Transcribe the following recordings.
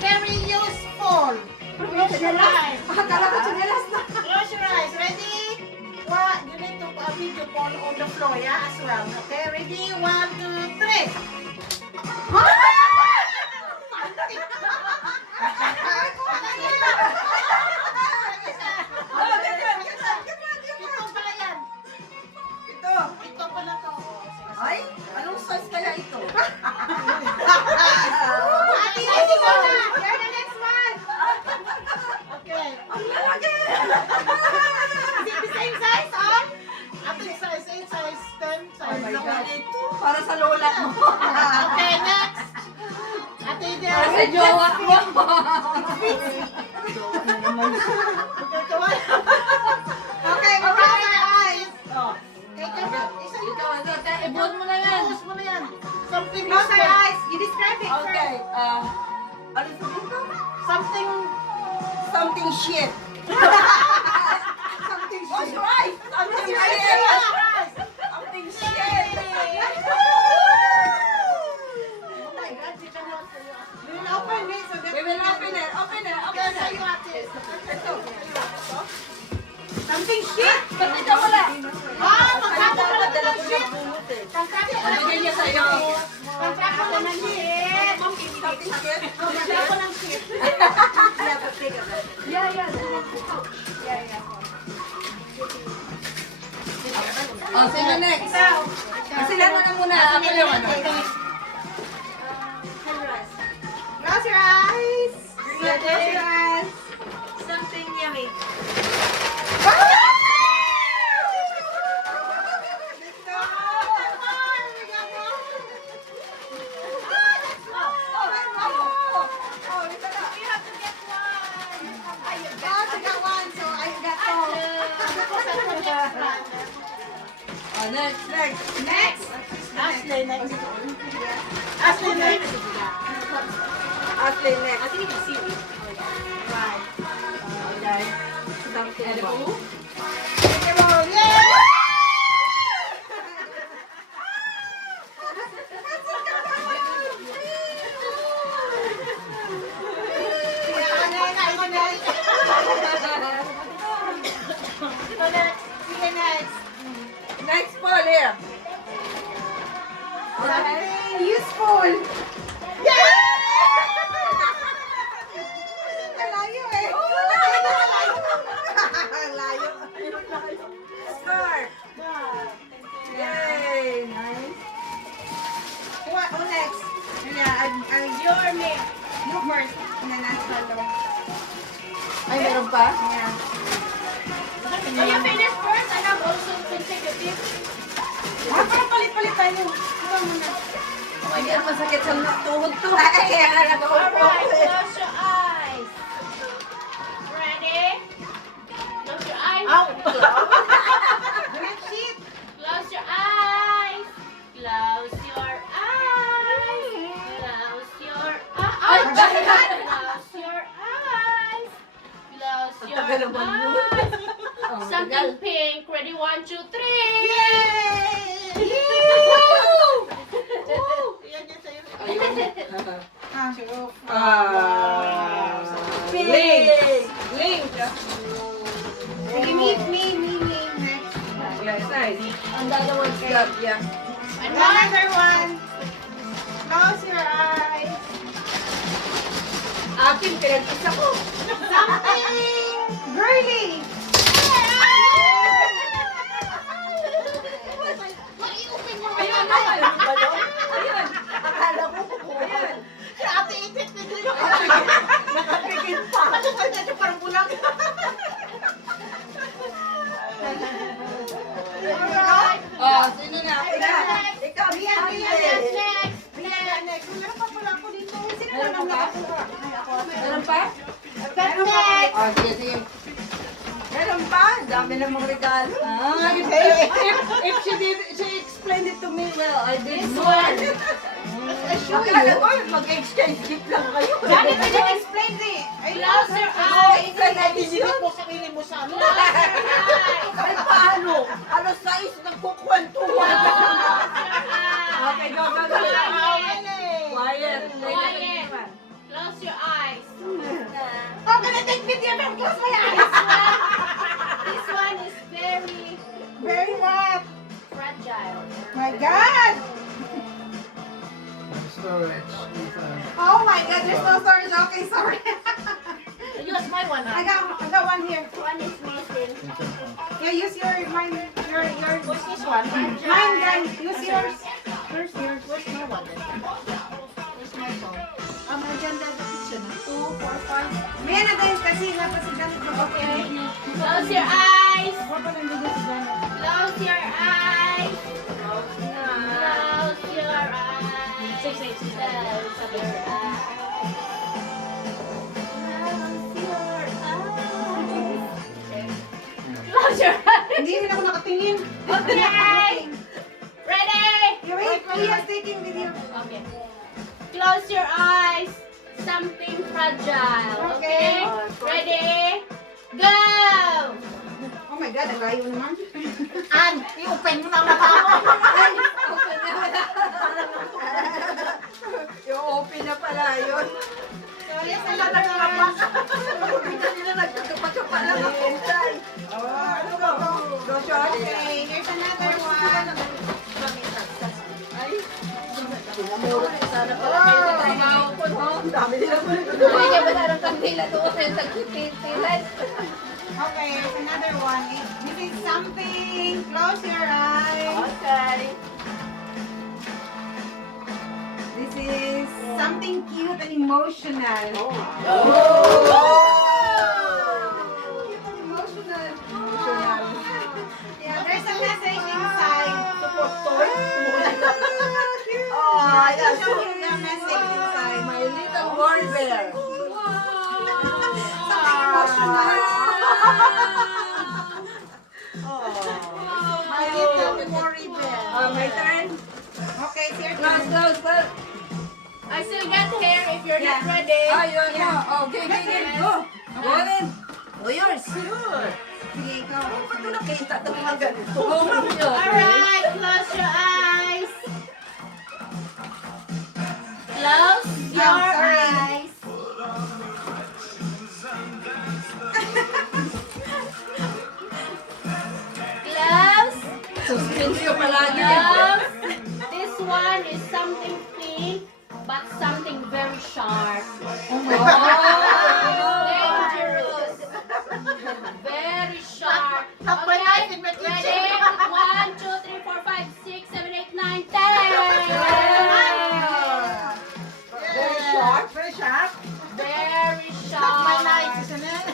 very useful. Close your eyes. Akala ko chinelas na. Close your eyes. Ready? What? You need to video call on the floor, yeah, as well. Okay, ready? 1, 2, 3. Ito pala yan. Ito. Ito pala to. Ay, anong size kaya ito? Ate, ready ka na. You're the next one. Okay. Ang lalaki! Is it the same size, oh? Ate, size 8, size 10, Oh size my 9. God, ito. Para sa lola mo. Okay, next. Ate, Para sa jowa mo. Okay, come on. Okay, close your eyes. Oh. Okay, come on. Isa yun. Ikaw, ano, ibuhat mo na yan. Close mo na yan. Something Close your useful. eyes. You describe it Okay, first. ano sabihin ko? Something. Something shit. Something Close your eyes! Something Your eyes, shit! close your eyes. Something shit! Oh my God, you cannot. We will open it so that We will open it, open it, open Okay, it. sa'yo, ate. Ito. something shit. Ba't ikaw wala? Ah, magkano pala ito ng shit? Pagkakit Pagkakit niya sa'yo. Pagkako ng shit. Something shit? Pagkako ng shit. Oh, sino next? Sila mo na muna. Ako yung ano. Close your eyes. Close your eyes. Something yummy. Oh, next, next. Next. Ashley, next. Ashley, next. Ashley, next. Okay. Something about. Come on, yeah! Next Paul here. Something useful. Layo eh. Layo. Start. Yay. Nice. Who next? Your name. You first. And then I follow. Ay, meron pa? Yeah. So you finish first, I have also consecutive. Parang palit-palit tayo. Ikaw muna. Oh my God, masakit sa tuhod to. Ay, kaya nga Alright, close your eyes. Ready? Close your eyes. Black sheep. Close your eyes. Close your eyes. Close your Ay, eyes. Close your eyes. Close your tagal naman yun. eyes. Oh, Something pink. Ready? 1, 2, 3. Link. Link. Me. Next. Yes, nice. And the other one's got, yeah. Another one. Close your eyes. Akin, pinag-isa ko. Something girly. Ayun, ayun. Ayun. Akala ko kukuha. Ayun. Si Ate Itit na din ako. Nakapikit pa. Ano ka na siya parang bulang? Alright. Oh, sino na? Ikaw. Ikaw, Rian, next. Rian, next. Meron pa pala ako dito. Sino Meron naman pa? nakakuha? Ay, ako. Meron pa? Meron next. Oh, sige, sige. Meron pa? Dami namang regalo. Ah, if she explained it to me, well, I did This more. one. Akala ko, mag-exchange gift lang kayo. Daddy, we didn't explain the. Close your Oh, eyes. ikaw na Isinip mo sarili mo sa ano. Ay, paano? Alas 6 nagkukwentuhan. Okay, go, go, go. Quiet. Quiet. Quiet. Close your it, you can close my eyes. This one is very Very what? fragile. My God. Storage. Oh my God, there's no storage. Okay, sorry. Use my one. I got one here. One is missing. Yeah, use mine. What's this one? Mine, then. Use yours. Where's my one then? Where's my phone? May agenda sa kitchen. 2, 4, 5. May na din kasi nga pa si Janet. Okay. Close your eyes. Huwag pa lang bigyan si Janet. Close your eyes. Close your eyes. Six, eight, six, Close your eyes. Close your eyes. Close your eyes. Hindi rin ako nakatingin. Okay. Ready? You wait, Maria's taking video. Okay. Close your eyes. Something fragile. Okay? Ready? Go! Oh my God, ang layo naman. An, i-open mo na ang mata mo. I-open na pala yun. Sorry, sa Wala na nalabas. Hindi nila nagkakapagkapa lang ang hintay. ano ba to? Close your eyes. Okay, here's another one. Pinamulot ko sana pala kayo sa trabaho ko, no? Ang dami nila pala. Ay, kaya wala ng kandila doon sa tagpipitilan. Okay, here's another one. This is something. Close your eyes. Okay. This is something cute and emotional. Oh! Cute and emotional. Yeah, there's a message inside. Oh, I'll show you the message inside. my little boy bear. Something emotional. My little worry bear. My turn. Okay, it's your Close, turn. close, close. I still got hair if you're not Yeah. ready. Ayun mo. Okay, okay, go. Go rin. Oh, yours. Sige, ikaw. Ba't ko nakita ng mga ganito? Oh, yun. Alright, close your eyes. Close your sorry. eyes. Close. Suspense ko palagi. Close. This one is something pink, but something very sharp. Oh my God. Dangerous. Very sharp. Top my knife in my Ready? kitchen. 1, 2, 3, 4, 5, 6, 7, 8, 9, 10. Very sharp. Very sharp. Very Top my sharp. knife, isn't it?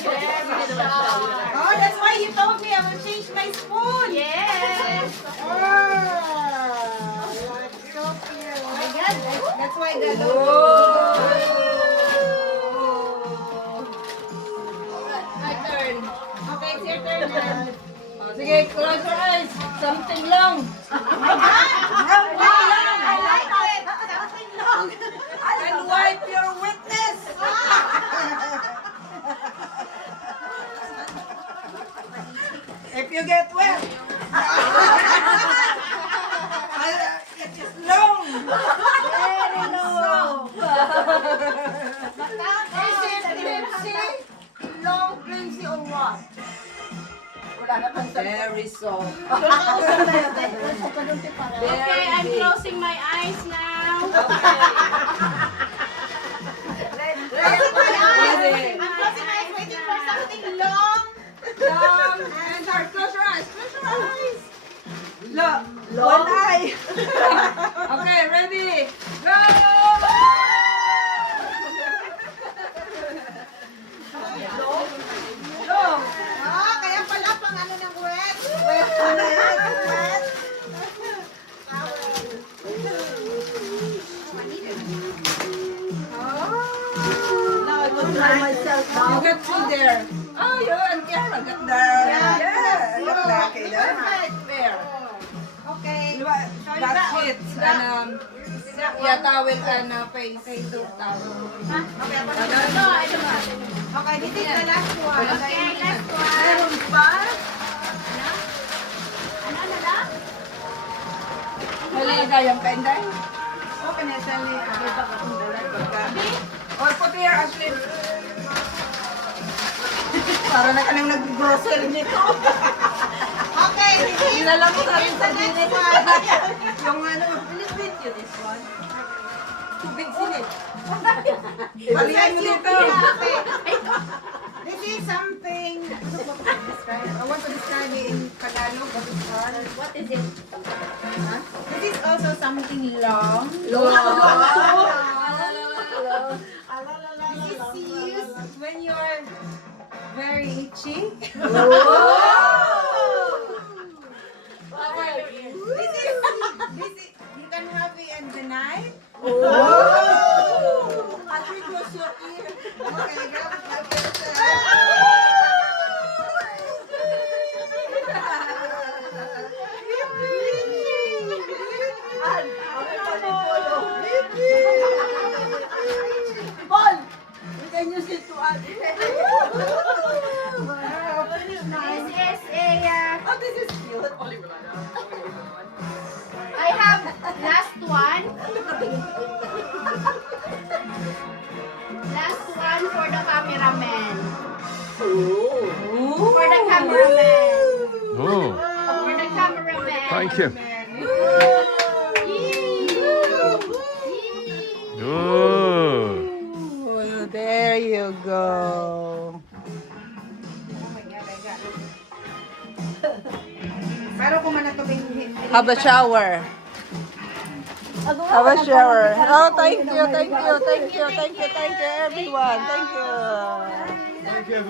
Very sharp. Oh, that's why you told me I will change my spoon. Yes. Oh, so cute. Oh my God, that's why the Oh. My turn. Okay, it's your turn now. Oh, sige, close your eyes. Something long. I like it. Something long. And wipe your witness. If you get wet. It is long. Very long. Is it flimsy? Long, flimsy, or what? Wala na pang sabi. Very soft. Okay, I'm closing my eyes now. Ready. I'm closing my eyes, waiting for something long. Long. And start. Close your eyes. Close your eyes. Long. One eye. Okay, ready. Go. Long. Ah, kaya pala pang ano ng wet. Ano yan? Wet. Now I will try myself. You got two there. Oh, yun. Yeah, I got there. Yeah, I got lucky there. There. Okay. Diba, baskets and yeah, towel and face. Towel. Okay, ako na. No, I don't know. Okay, this is the last one. Okay, last one. Meron pa? Ano na lang? Nalagay ang penday? Open it, tell me. Or put here, Ashley. Para na ka nang nag-grocery nito. Okay, this is Kilala mo kami sa the next dinit. one. Yung ano, please video this one. Tubig sinit. Balian mo dito. Okay. This is something. I want to describe it in Tagalog. What is called? What is it? This is also something long. This is used when you're very itchy. This is you can have it in the night. I think it was your ear. Okay, grab it like this. Paul, we can use it to add. This is a, Oh, this is cute. I have last one. Last one for the cameraman. For the cameraman. Oh, For the cameraman. thank you. Oh. Oh, there you go. Pero kung manatubing Have a shower. Have a shower. Oh, thank you, thank you, thank you, thank you, thank you, everyone. Thank you.